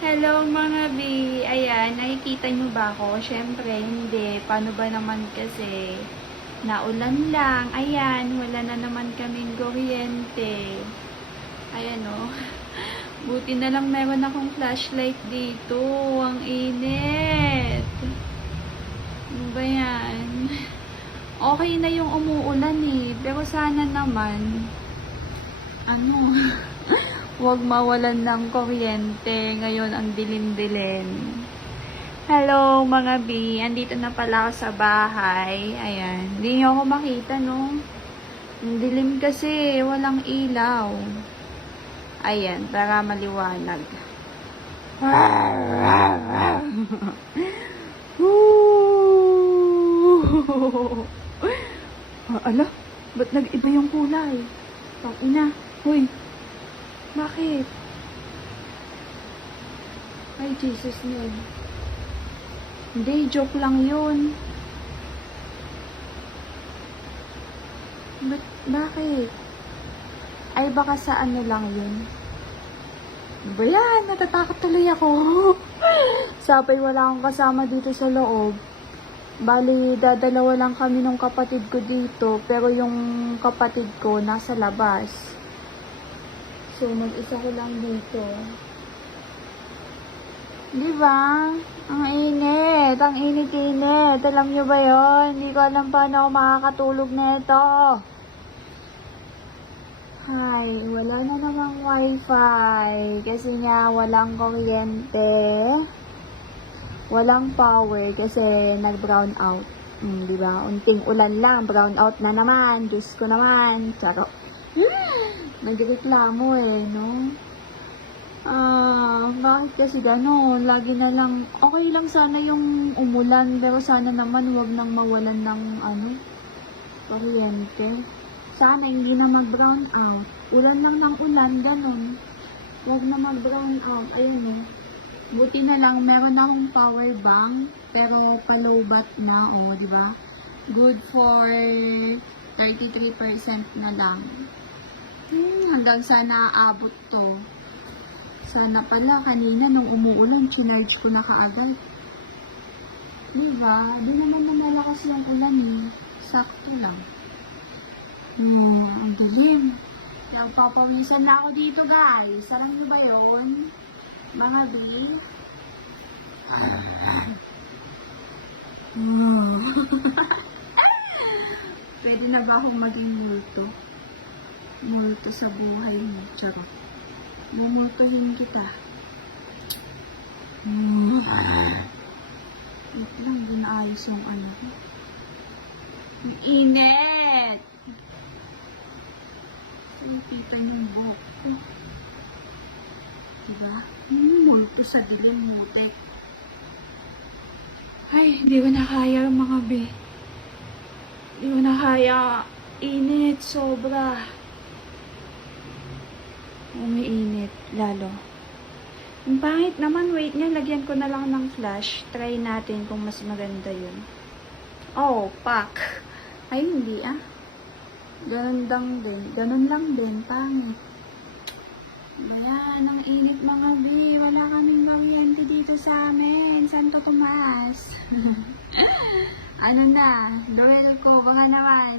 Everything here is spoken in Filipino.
Hello mga B! Ayan, nakikita nyo ba ako? Siyempre, hindi. Paano ba naman kasi? Naulan lang. Ayan, wala na naman kaming kuryente. Ayan o. Buti na lang meron akong flashlight dito. Ang init. Ano ba yan? Okay na yung umuulan eh. Pero sana naman, huwag mawalan ng kuryente. Ngayon, ang dilim-dilim. Hello, mga B. Andito na pala ako sa bahay. Ayan. Hindi niyo ako makita, no? Ang dilim kasi. Walang ilaw. Ayan, para maliwanag. Ala, ba't nag-iba yung kulay? Tangina. Hoy, bakit? Ay, Jesus name. Hindi, joke lang yun. Bakit? Ay, baka sa ano lang yun. Ano ba yan? Natatakot tuloy ako. Sabay wala akong kasama dito sa loob. Bali, dadalawa lang kami ng kapatid ko dito. Pero yung kapatid ko nasa labas. So, mag-isa ko lang dito. Diba? Ang init. Ang init-init. Alam nyo ba yun? Hindi ko alam paano ako makakatulog nito. Hi, wala na namang wifi. Kasi nga, walang kuryente. Walang power kasi nag-brown out. Diba? Unting ulan lang. Brown out na naman. Diyos ko naman. Charot. Nagreklamo eh, no? Bakit kasi gano'n? Lagi na lang, okay lang sana yung umulan, pero sana naman wag nang mawalan ng, kuryente. Sana hindi na mag-brown out. Ulan lang ng ulan, gano'n. Wag na mag-brown out. Ayun eh. Buti na lang, meron akong power bank, pero pa-low-bat na, di ba? Good for 33% na lang. Hanggang sana aabot to. Sana pala kanina nung umuulan, chinarge ko na kaagad. Diba? Di naman namalakas yung ulan eh. Sakto lang. Ang dilim. Nagpapawisan na ako dito guys. Alam nyo ba yun? Mga B? Pwede na ba akong maging multo? Multo sa buhay mo. Charot. Mumultuhin kita. Wait lang, ginaayos yung Ang init! Ipipan yung buhok ko. Diba? Multo sa dilim, mutek. Ay, di ko na kaya mga be. Di ko na kaya. Init, sobra. Umiinit, lalo. Ang pangit naman, wait nga, lagyan ko na lang ng flash. Try natin kung mas maganda yun. Oh, pak. Ay, hindi Ganun lang din, pangit. Ayan, ang init mga B. Wala kaming kuryente dito sa amin. Saan to tumaas? Duel ko, baka naman.